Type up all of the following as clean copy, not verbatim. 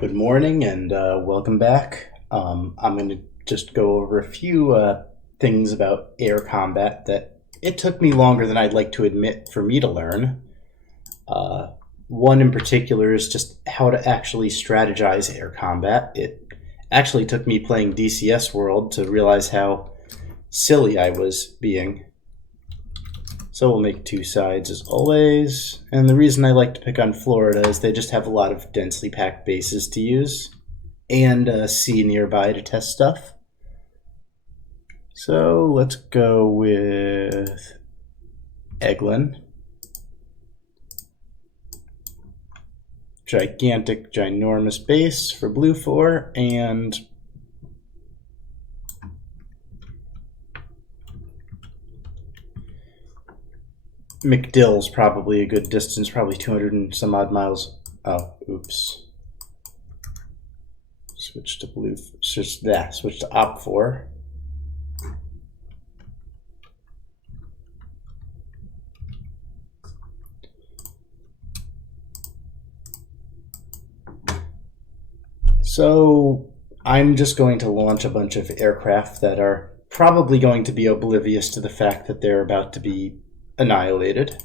Good morning and welcome back. I'm going to just go over a few things about air combat that it took me longer than I'd like to admit for me to learn. One in particular is just how to actually strategize air combat. It actually took me playing DCS World to realize how silly I was being. So we'll make two sides as always. And the reason I like to pick on Florida is they just have a lot of densely packed bases to use and a sea nearby to test stuff. So let's go with Eglin. Gigantic, ginormous base for blue 4 and McDill's probably a good distance, probably 200 and some odd miles. Oh, oops. Switch to blue, switch to op 4. So I'm just going to launch a bunch of aircraft that are probably going to be oblivious to the fact that they're about to be annihilated.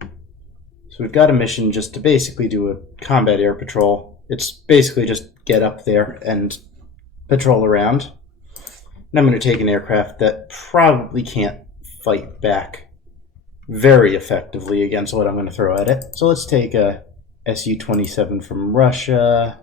So we've got a mission just to basically do a combat air patrol. It's basically just get up there and patrol around. And I'm going to take an aircraft that probably can't fight back very effectively against what I'm going to throw at it. So let's take a Su-27 from Russia.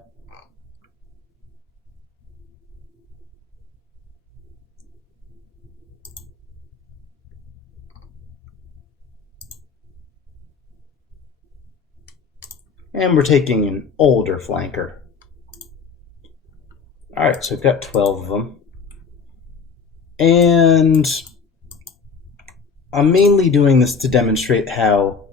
And we're taking an older flanker. Alright, so we've got 12 of them. And I'm mainly doing this to demonstrate how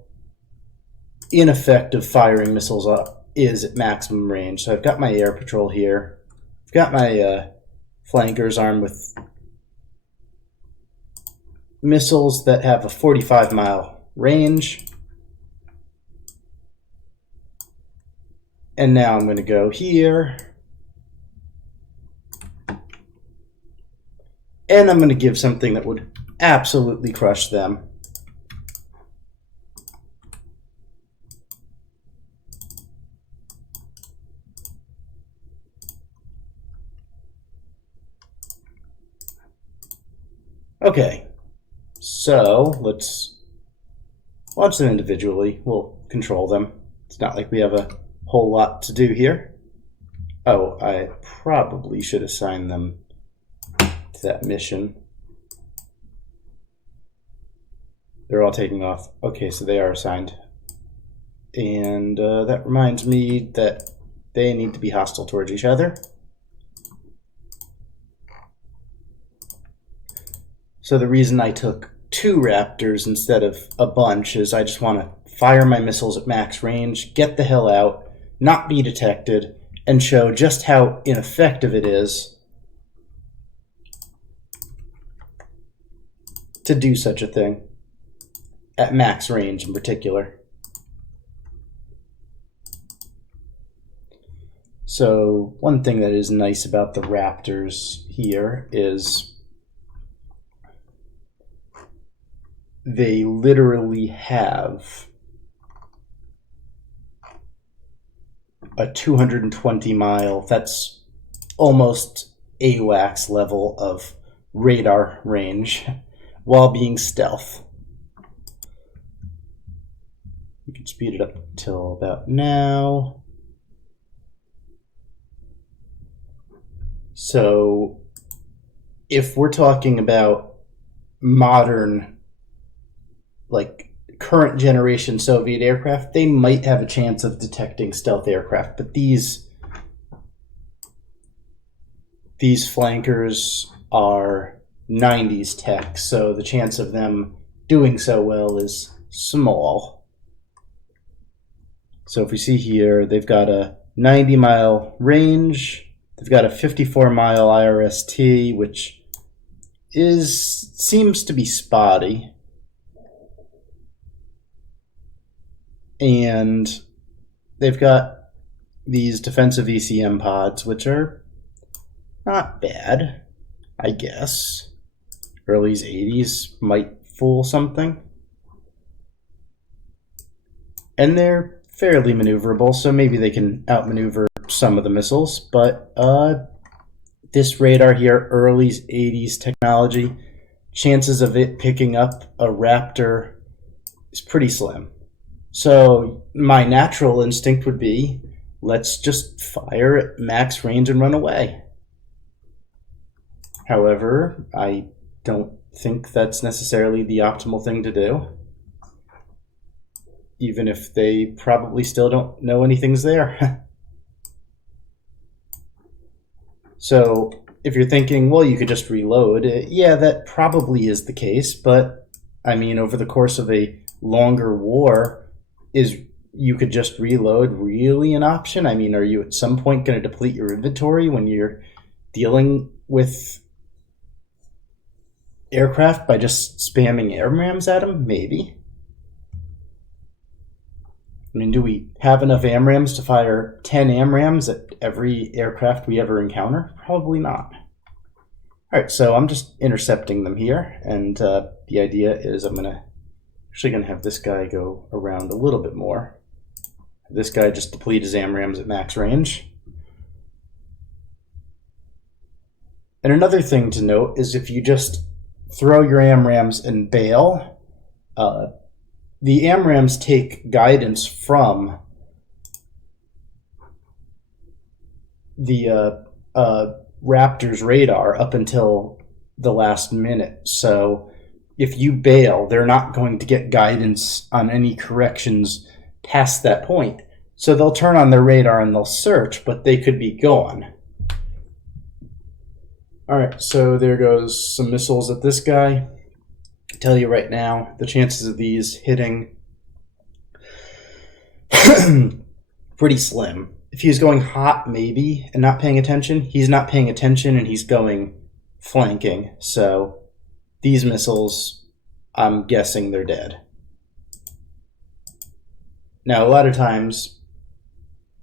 ineffective firing missiles is at maximum range. So I've got my air patrol here. I've got my flankers armed with missiles that have a 45-mile range. And now I'm going to go here. And I'm going to give something that would absolutely crush them. Okay, so let's launch them individually. We'll control them. It's not like we have a whole lot to do here. Oh, I probably should assign them to that mission. They're all taking off. Okay, so they are assigned. And that reminds me that they need to be hostile towards each other. So the reason I took 2 Raptors instead of a bunch is I just want to fire my missiles at max range, get the hell out, not be detected, and show just how ineffective it is to do such a thing, at max range in particular. So one thing that is nice about the Raptors here is they literally have a 220-mile, that's almost AWACS level of radar range while being stealth. You can speed it up till about now. So if we're talking about modern, like current generation Soviet aircraft, they might have a chance of detecting stealth aircraft, but these flankers are 90s tech, so the chance of them doing so well is small. So if we see here, they've got a 90-mile range, they've got a 54-mile IRST, which seems to be spotty. And they've got these defensive ECM pods, which are not bad, I guess. Early's 80s might fool something. And they're fairly maneuverable, so maybe they can outmaneuver some of the missiles. But this radar here, Early's 80s technology, chances of it picking up a Raptor is pretty slim. So my natural instinct would be, let's just fire at max range and run away. However, I don't think that's necessarily the optimal thing to do, even if they probably still don't know anything's there. So if you're thinking, well, you could just reload, yeah, that probably is the case, but I mean, over the course of a longer war, is you could just reload really an option? I mean, are you at some point going to deplete your inventory when you're dealing with aircraft by just spamming AMRAAMs at them? Maybe. I mean, do we have enough AMRAAMs to fire 10 AMRAAMs at every aircraft we ever encounter? Probably not. All right, so I'm just intercepting them here, and the idea is I'm actually going to have this guy go around a little bit more. This guy just deplete his AMRAAMs at max range. And another thing to note is if you just throw your AMRAAMs and bail, the AMRAAMs take guidance from the Raptor's radar up until the last minute. So if you bail, they're not going to get guidance on any corrections past that point. So they'll turn on their radar and they'll search, but they could be gone. All right, so there goes some missiles at this guy. I tell you right now, the chances of these hitting pretty slim. If he was going hot, maybe, and not paying attention, he's not paying attention and he's going flanking. So these missiles, I'm guessing they're dead. Now, a lot of times,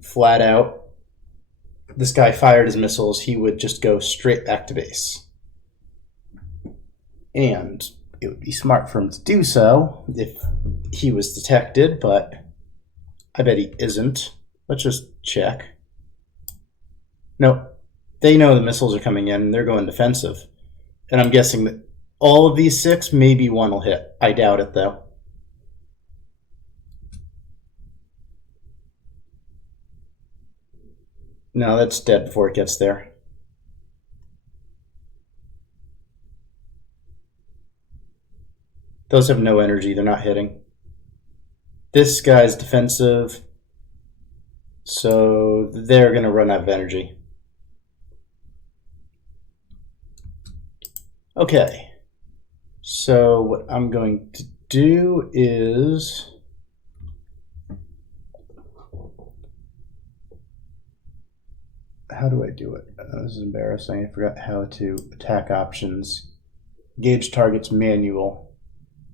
flat out, this guy fired his missiles, he would just go straight back to base. And it would be smart for him to do so if he was detected, but I bet he isn't. Let's just check. Nope. They know the missiles are coming in, and they're going defensive. And I'm guessing that all of these 6, maybe one will hit. I doubt it, though. No, that's dead before it gets there. Those have no energy. They're not hitting. This guy's defensive, so they're going to run out of energy. Okay. So what I'm going to do is... How do I do it? This is embarrassing. I forgot how to attack options. Gauge targets manual.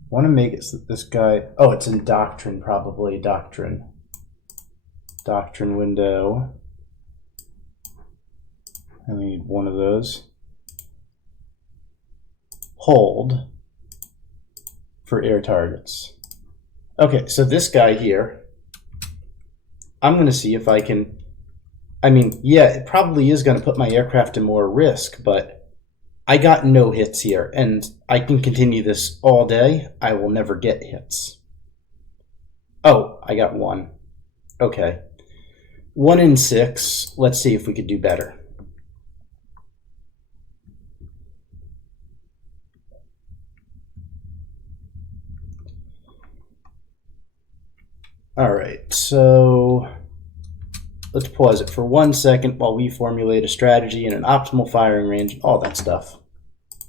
I want to make it so that this guy... Oh, it's in Doctrine, probably. Doctrine. Doctrine window. I need one of those. Hold for air targets. Okay, so this guy here, I'm going to see if I can... I mean, yeah, it probably is going to put my aircraft in more risk, but I got no hits here, and I can continue this all day. I will never get hits. Oh, I got 1. Okay. 1 in 6. Let's see if we could do better. All right, so... let's pause it for 1 second while we formulate a strategy and an optimal firing range, all that stuff.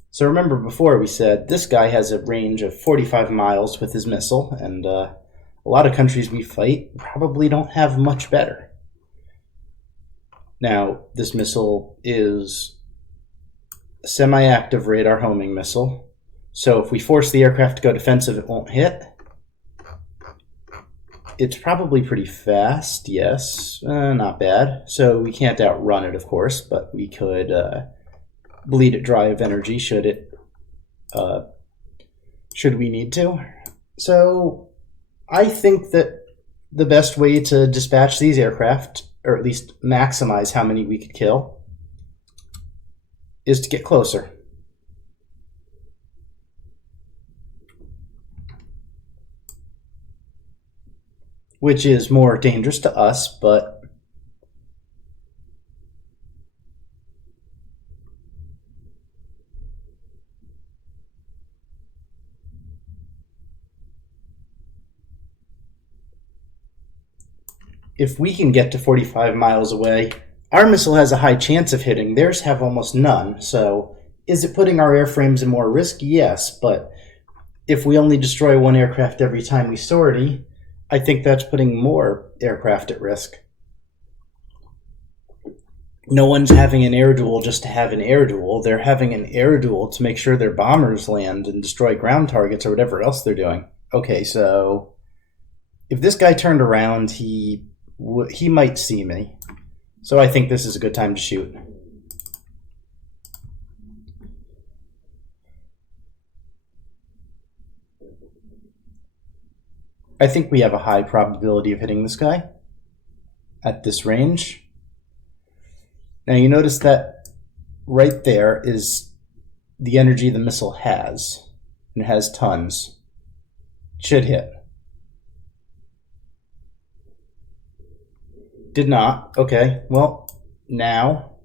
So remember before we said this guy has a range of 45 miles with his missile, and a lot of countries we fight probably don't have much better. Now, this missile is a semi-active radar homing missile, so if we force the aircraft to go defensive, it won't hit. It's probably pretty fast, yes. Not bad. So we can't outrun it, of course, but we could bleed it dry of energy should we need to. So I think that the best way to dispatch these aircraft, or at least maximize how many we could kill, is to get closer. Which is more dangerous to us, but if we can get to 45 miles away, our missile has a high chance of hitting. Theirs have almost none. So is it putting our airframes in more risk? Yes, but if we only destroy one aircraft every time we sortie, I think that's putting more aircraft at risk. No one's having an air duel just to have an air duel. They're having an air duel to make sure their bombers land and destroy ground targets or whatever else they're doing. Okay, so if this guy turned around, he might see me. So I think this is a good time to shoot. I think we have a high probability of hitting this guy at this range. Now you notice that right there is the energy the missile has. And it has tons. Should hit. Did not. Okay, well, now...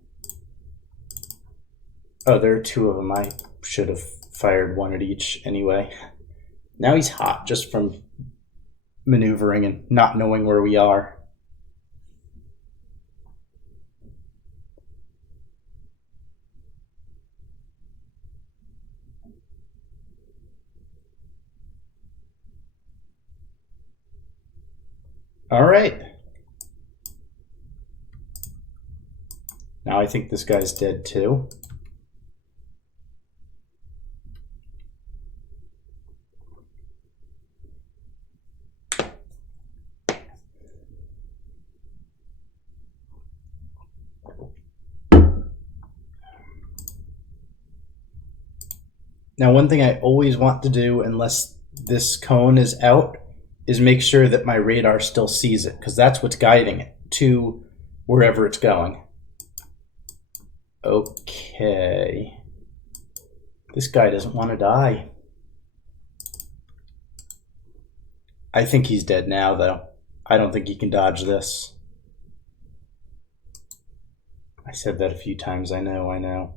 Oh, there are two of them. I should have fired one at each anyway. Now he's hot just from maneuvering and not knowing where we are. All right. Now I think this guy's dead too. Now, one thing I always want to do, unless this cone is out, is make sure that my radar still sees it, because that's what's guiding it to wherever it's going. Okay. This guy doesn't want to die. I think he's dead now, though. I don't think he can dodge this. I said that a few times, I know.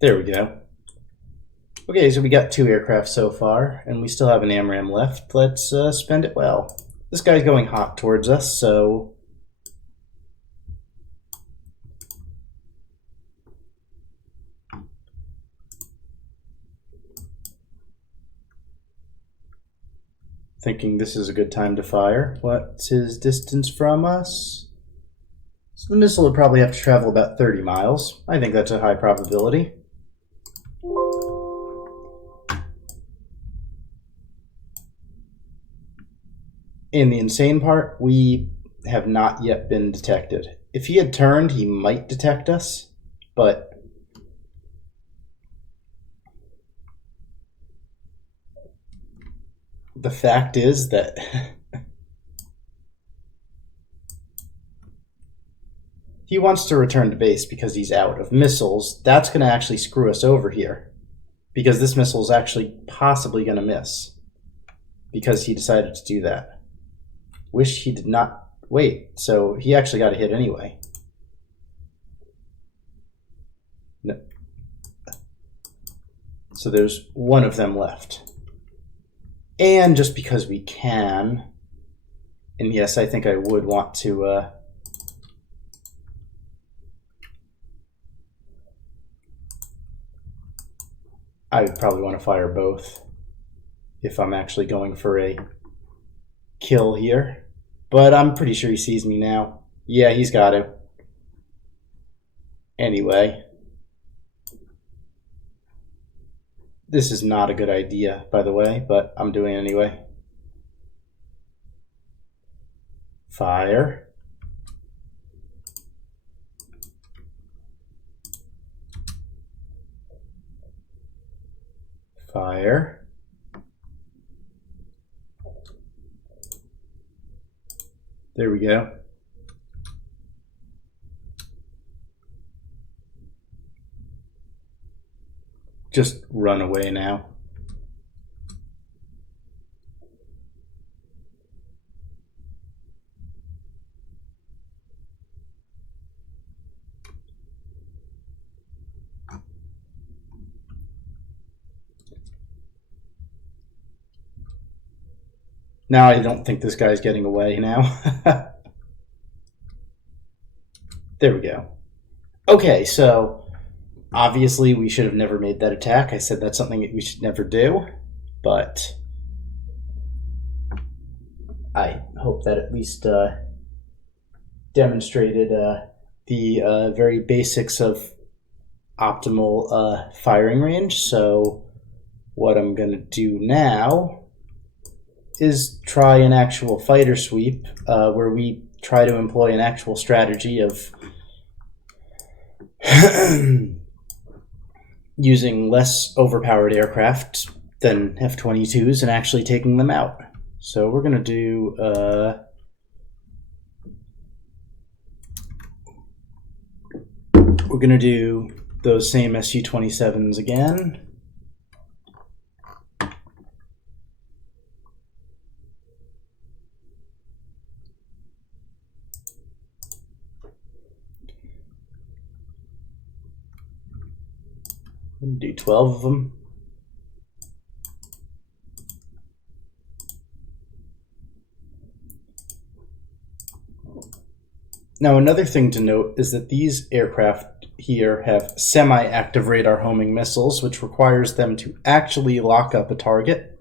There we go. Okay, so we got 2 aircraft so far, and we still have an AMRAAM left. Let's spend it well. This guy's going hot towards us, so... Thinking this is a good time to fire. What's his distance from us? So the missile would probably have to travel about 30 miles. I think that's a high probability. In the insane part, we have not yet been detected. If he had turned, he might detect us, but the fact is that he wants to return to base because he's out of missiles. That's going to actually screw us over here, because this missile is actually possibly going to miss because he decided to do that. Wish he did not wait, so he actually got a hit anyway. No. So there's one of them left. And just because we can, and yes, I think I would want to I would probably want to fire both if I'm actually going for a kill here. But I'm pretty sure he sees me now. Yeah, he's got to. Anyway, this is not a good idea, by the way, but I'm doing it anyway. Fire. Fire. There we go. Just run away now. Now I don't think this guy's getting away now. There we go. Okay, so obviously we should have never made that attack. I said that's something that we should never do, but I hope that at least demonstrated the very basics of optimal firing range. So what I'm going to do now is try an actual fighter sweep where we try to employ an actual strategy of using less overpowered aircraft than F-22s and actually taking them out. So we're going to do those same Su-27s again. Do 12 of them. Now, another thing to note is that these aircraft here have semi-active radar homing missiles, which requires them to actually lock up a target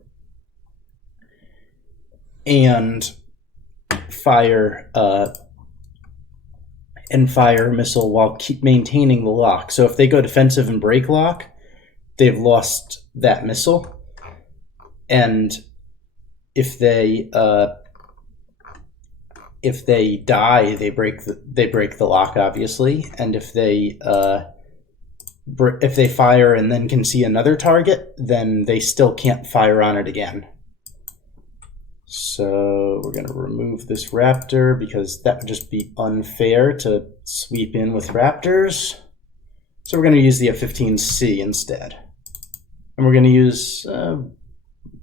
and fire a missile while keep maintaining the lock. So if they go defensive and break lock, they've lost that missile, and if they die, they break the lock, obviously. And if they fire and then can see another target, then they still can't fire on it again. So we're going to remove this Raptor because that would just be unfair to sweep in with Raptors. So we're going to use the F-15C instead. And we're going to use a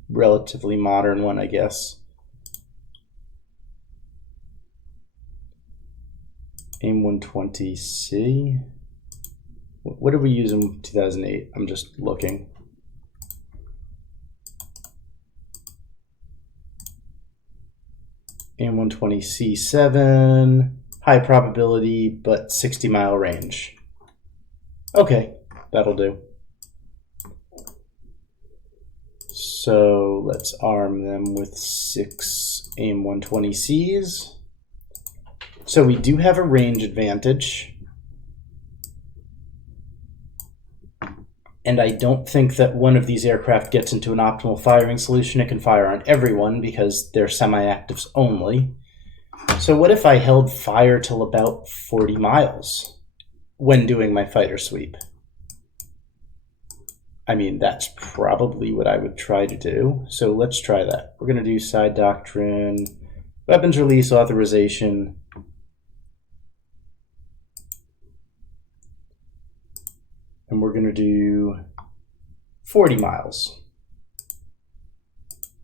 relatively modern one, I guess. AIM-120C. What did we use in 2008? I'm just looking. AIM-120C7, high probability, but 60-mile range. Okay, that'll do. So let's arm them with 6 AIM-120Cs. So we do have a range advantage. And I don't think that one of these aircraft gets into an optimal firing solution. It can fire on everyone because they're semi-actives only. So what if I held fire till about 40 miles when doing my fighter sweep? I mean, that's probably what I would try to do. So let's try that. We're going to do side doctrine, weapons release authorization. And we're going to do 40 miles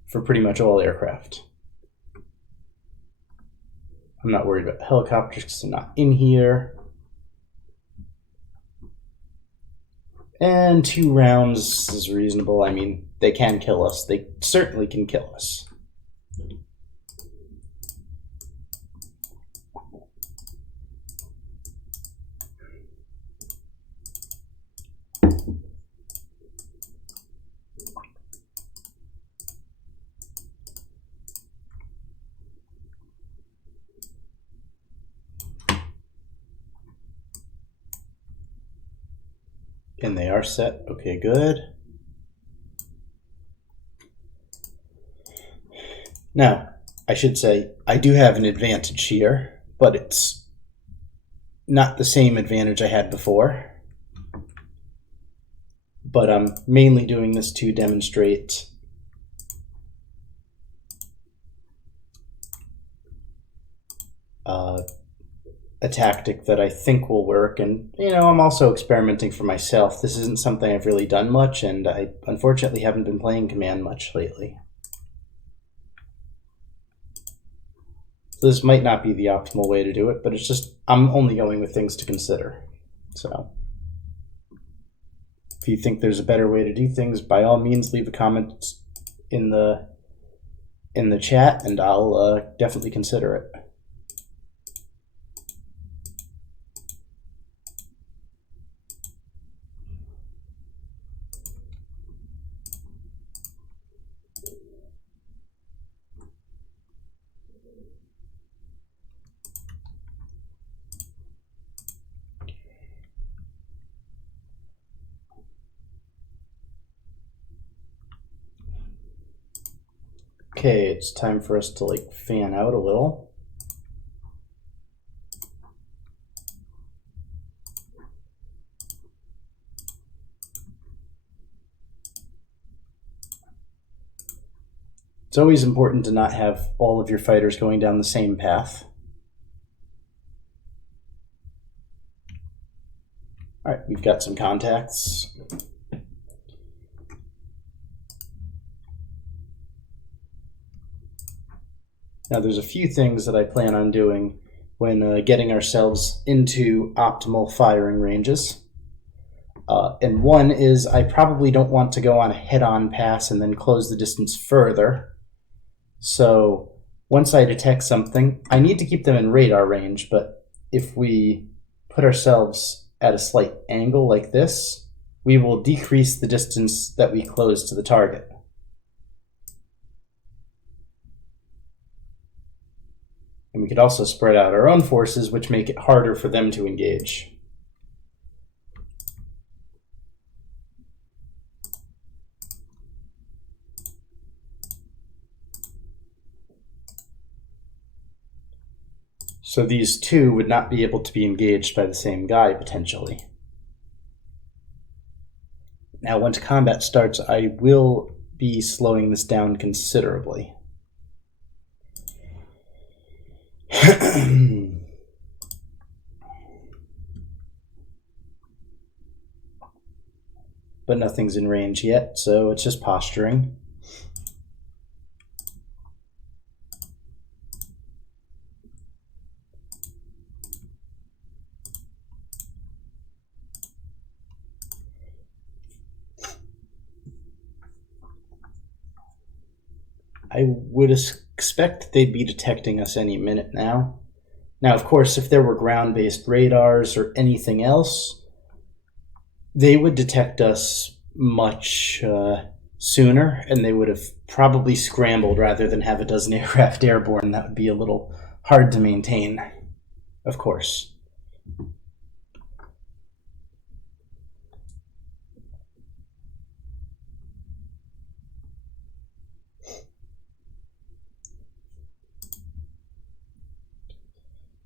for pretty much all aircraft. I'm not worried about helicopters because they're not in here. And 2 rounds is reasonable. I mean, they can kill us. They certainly can kill us. And they are set. Okay, good. Now, I should say, I do have an advantage here, but it's not the same advantage I had before. But I'm mainly doing this to demonstrate a tactic that I think will work. And, you know, I'm also experimenting for myself. This isn't something I've really done much, and I unfortunately haven't been playing Command much lately. So this might not be the optimal way to do it, but it's just, I'm only going with things to consider. So if you think there's a better way to do things, by all means, leave a comment in the chat, and I'll definitely consider it. Okay, it's time for us to like fan out a little. It's always important to not have all of your fighters going down the same path. All right, we've got some contacts. Now there's a few things that I plan on doing when getting ourselves into optimal firing ranges. And one is I probably don't want to go on a head-on pass and then close the distance further. So once I detect something, I need to keep them in radar range, but if we put ourselves at a slight angle like this, we will decrease the distance that we close to the target. And we could also spread out our own forces, which make it harder for them to engage. So these two would not be able to be engaged by the same guy, potentially. Now, once combat starts, I will be slowing this down considerably. But nothing's in range yet, so it's just posturing. I would expect they'd be detecting us any minute now. Now, of course, if there were ground-based radars or anything else, they would detect us much sooner, and they would have probably scrambled rather than have a dozen aircraft airborne. That would be a little hard to maintain, of course.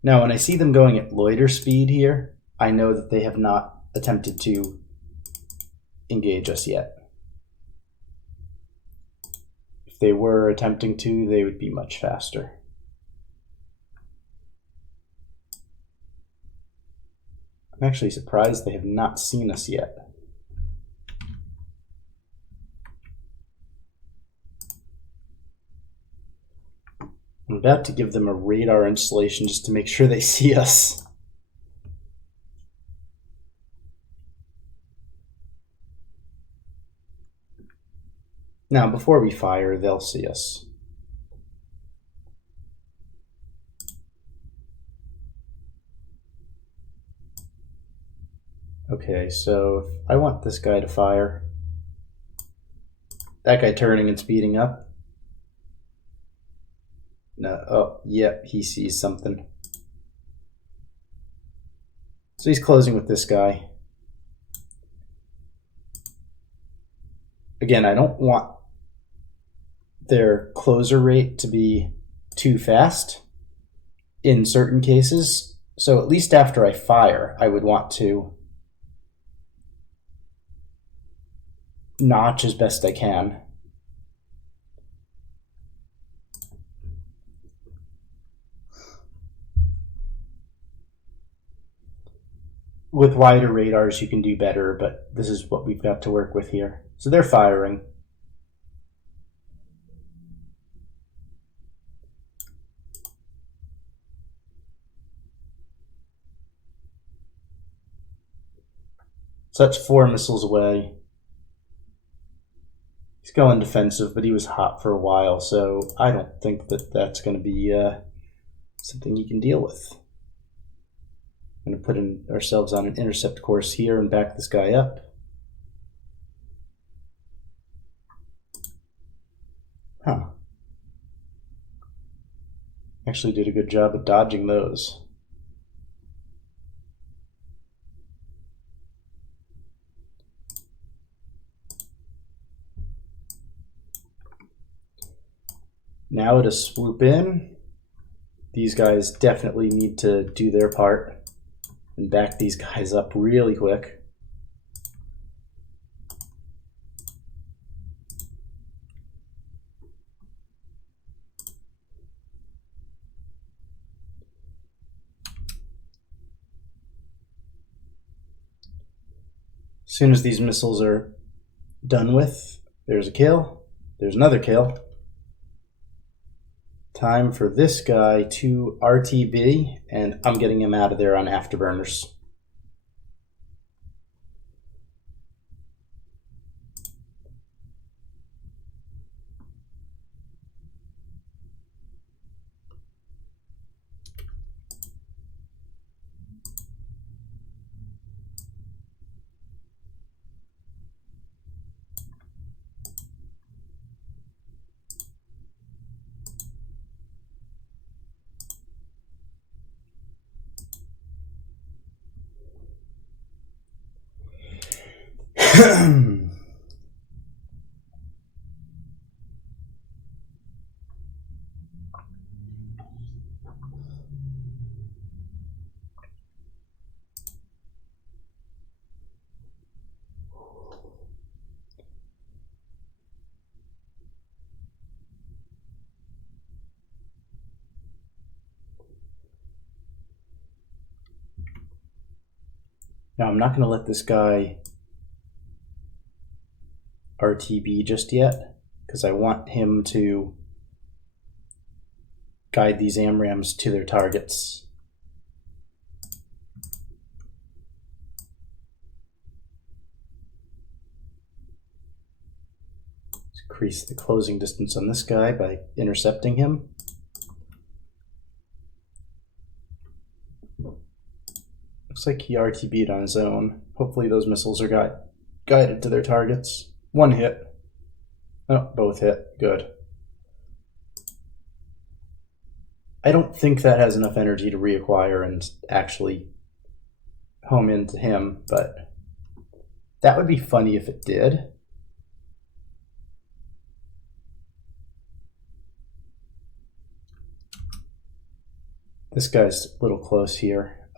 Now, when I see them going at loiter speed here, I know that they have not attempted to engage us yet. If they were attempting to, they would be much faster. I'm actually surprised they have not seen us yet. I'm about to give them a radar installation just to make sure they see us. Now, before we fire, they'll see us. Okay, so if I want this guy to fire. That guy turning and speeding up. No, oh, yep, he sees something. So he's closing with this guy. Again, I don't want their closer rate to be too fast in certain cases. So at least after I fire, I would want to notch as best I can. With wider radars, you can do better, but this is what we've got to work with here. So they're firing. So that's 4 missiles away. He's going defensive, but he was hot for a while, so I don't think that that's going to be something you can deal with. I'm going to put ourselves on an intercept course here and back this guy up. Huh. Actually did a good job of dodging those. Now to swoop in. These guys definitely need to do their part and back these guys up really quick. As soon as these missiles are done with, there's a kill, there's another kill. Time for this guy to RTB, and I'm getting him out of there on afterburners. Now I'm not going to let this guy RTB just yet, because I want him to guide these AMRAAMs to their targets. Increase the closing distance on this guy by intercepting him. Looks like he RTB'd on his own. Hopefully those missiles are guided to their targets. One hit. Oh, both hit. Good. I don't think that has enough energy to reacquire and actually home into him, but that would be funny if it did. This guy's a little close here.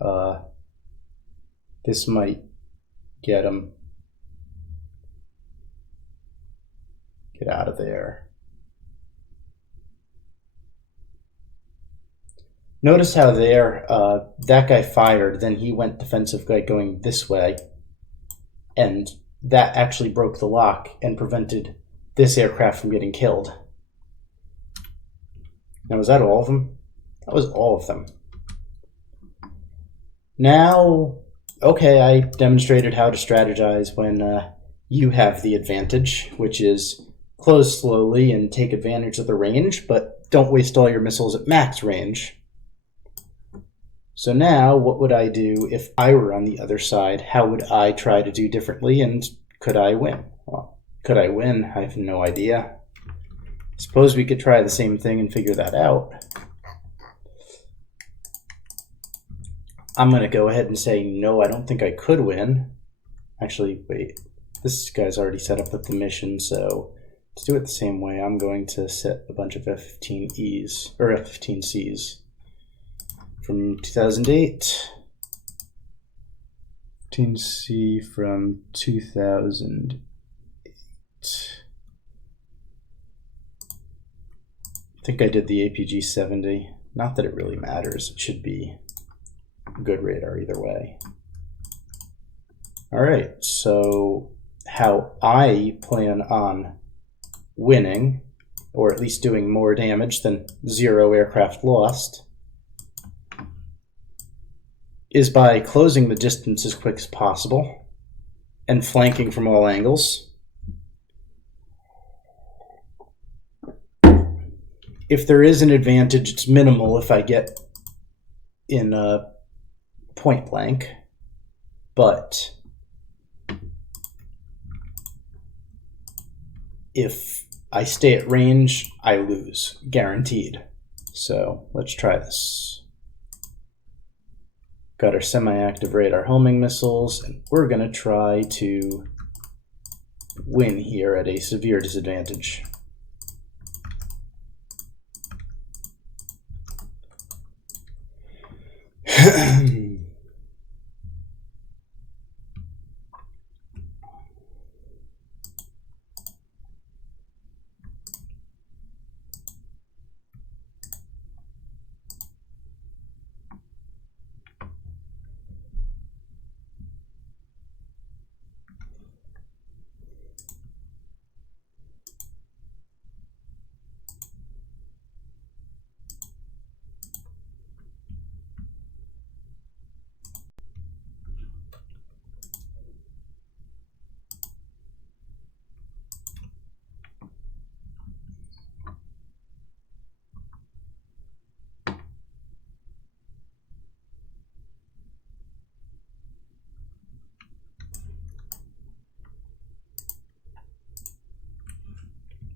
This might get him. Get out of there. Notice how there, that guy fired, then he went defensive guy going this way, and that actually broke the lock and prevented this aircraft from getting killed. Now, was that all of them? That was all of them. Now, okay, I demonstrated how to strategize when you have the advantage, which is close slowly and take advantage of the range, but don't waste all your missiles at max range. So now, what would I do if I were on the other side? How would I try to do differently, and could I win? Well, could I win? I have no idea. Suppose we could try the same thing and figure that out. I'm going to go ahead and say, no, I don't think I could win. Actually, wait. this guy's already set up with the mission, so let's do it the same way. I'm going to set a bunch of F-15Es, or F-15Cs from 2008. 15C from 2008. I think I did the APG 70. Not that it really matters. It should be good radar either way. All right, so how I plan on winning, or at least doing more damage than 0 aircraft lost, is by closing the distance as quick as possible and flanking from all angles. If there is an advantage, it's minimal if I get in point blank, but if I stay at range, I lose, guaranteed. So let's try this. Got our semi-active radar homing missiles, and we're going to try to win here at a severe disadvantage.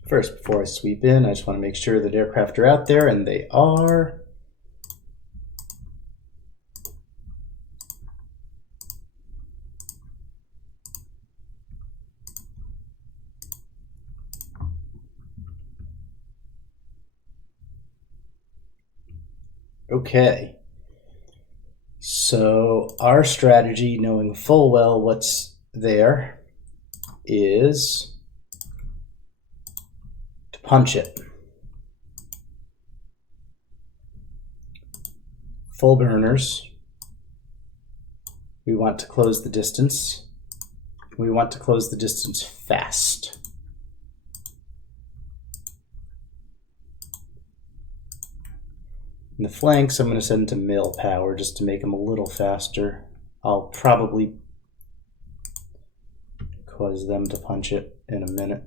First, before I sweep in, I just want to make sure that aircraft are out there, and they are. Okay. So our strategy, knowing full well what's there, is punch it. Full burners. We want to close the distance. We want to close the distance fast. In the flanks, I'm going to send to mill power just to make them a little faster. I'll probably cause them to punch it in a minute,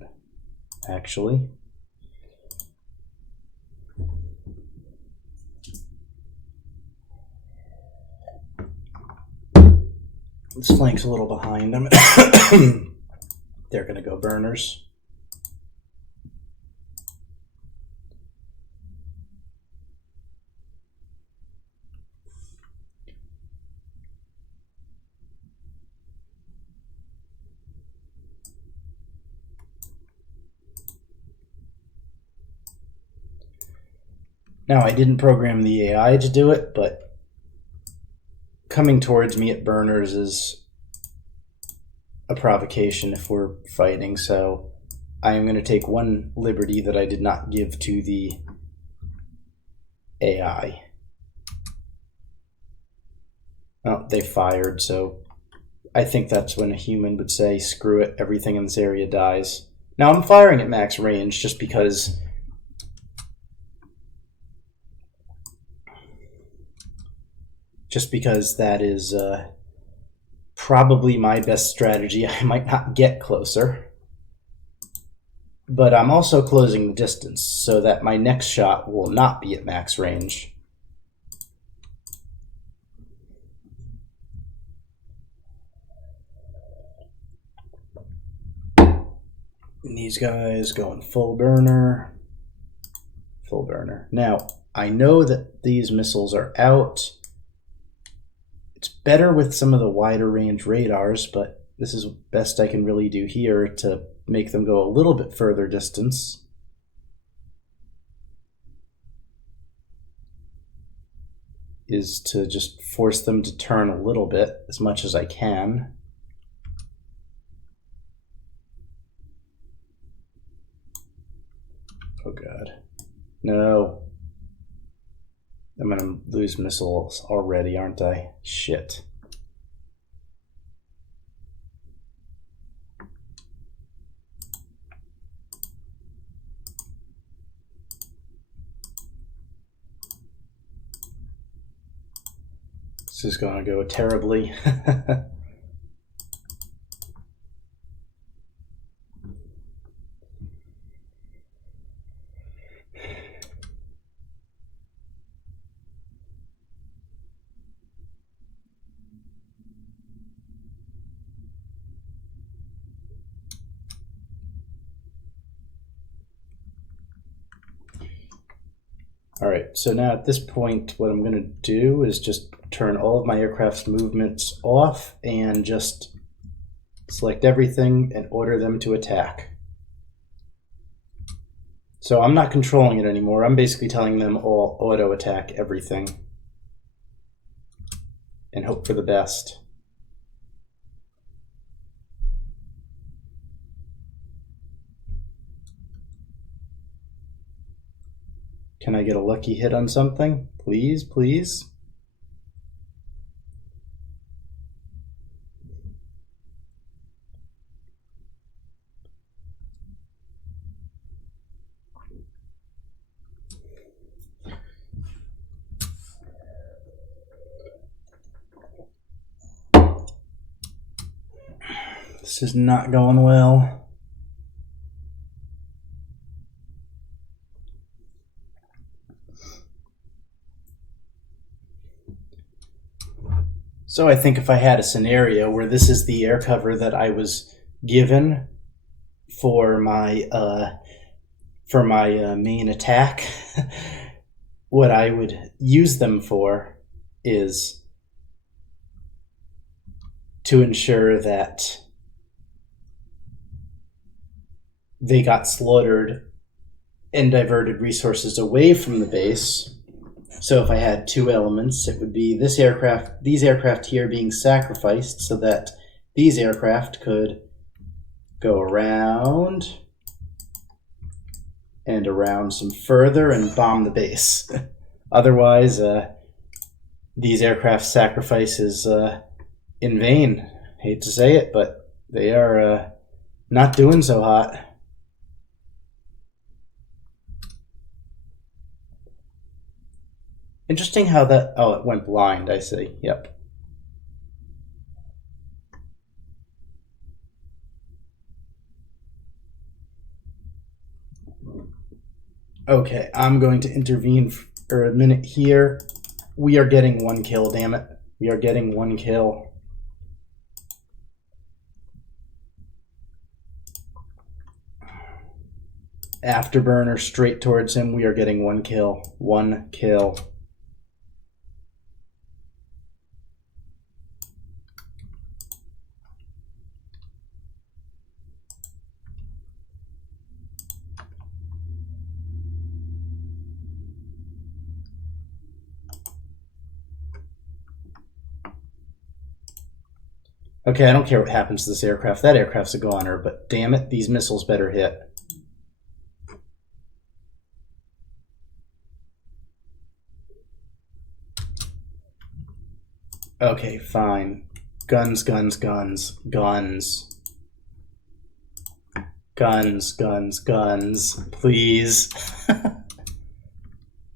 actually. This flank's a little behind them. They're going to go burners. Now, I didn't program the AI to do it, but coming towards me at burners is a provocation if we're fighting, so I am going to take one liberty that I did not give to the AI. Oh, they fired, so I think that's when a human would say, screw it, everything in this area dies. Now, I'm firing at max range just because that is probably my best strategy. I might not get closer, but I'm also closing the distance so that my next shot will not be at max range. And these guys going full burner. Full burner. Now, I know that these missiles are out. It's better with some of the wider range radars, but this is best I can really do here to make them go a little bit further distance. Is to just force them to turn a little bit as much as I can. Oh God, no. I'm gonna lose missiles already, aren't I? Shit. This is gonna go terribly. All right, so now at this point, what I'm going to do is just turn all of my aircraft's movements off and just select everything and order them to attack. So I'm not controlling it anymore. I'm basically telling them all auto attack everything and hope for the best. Can I get a lucky hit on something? Please, please. This is not going well. So I think if I had a scenario where this is the air cover that I was given for my main attack, what I would use them for is to ensure that they got slaughtered and diverted resources away from the base. So if I had two elements, it would be these aircraft here being sacrificed so that these aircraft could go around and around some further and bomb the base. Otherwise, these aircraft sacrifices in vain. Hate to say it, but they are not doing so hot. Interesting how that... Oh, it went blind, I see. Yep. Okay, I'm going to intervene for a minute here. We are getting one kill, damn it. We are getting one kill. Afterburner straight towards him. We are getting one kill. One kill. Okay, I don't care what happens to this aircraft. That aircraft's a goner, but damn it, these missiles better hit. Okay, fine. Guns, guns, guns, guns. Guns, guns, guns. Please.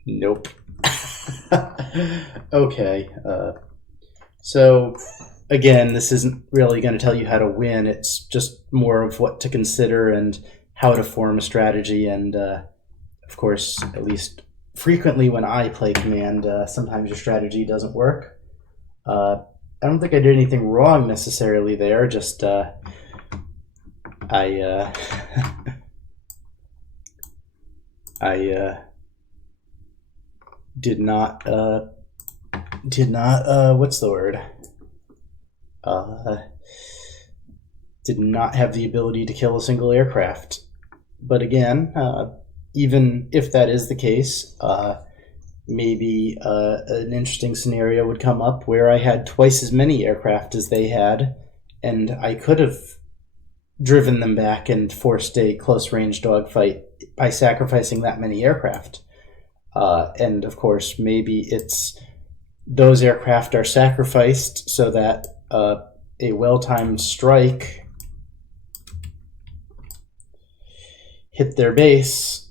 Nope. Okay. So, again, this isn't really going to tell you how to win. It's just more of what to consider and how to form a strategy. And, of course, at least frequently when I play Command, sometimes your strategy doesn't work. I don't think I did anything wrong necessarily there, just I did not what's the word? did not have the ability to kill a single aircraft. But again, even if that is the case, maybe an interesting scenario would come up where I had twice as many aircraft as they had, and I could have driven them back and forced a close-range dogfight by sacrificing that many aircraft. And of course, maybe it's those aircraft are sacrificed so that a well-timed strike hit their base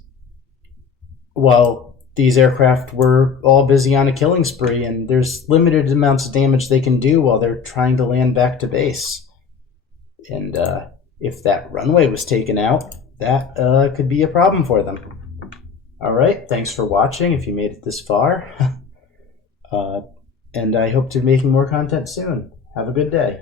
while these aircraft were all busy on a killing spree, and there's limited amounts of damage they can do while they're trying to land back to base. And if that runway was taken out, that could be a problem for them. All right, thanks for watching if you made it this far. And I hope to be making more content soon. Have a good day.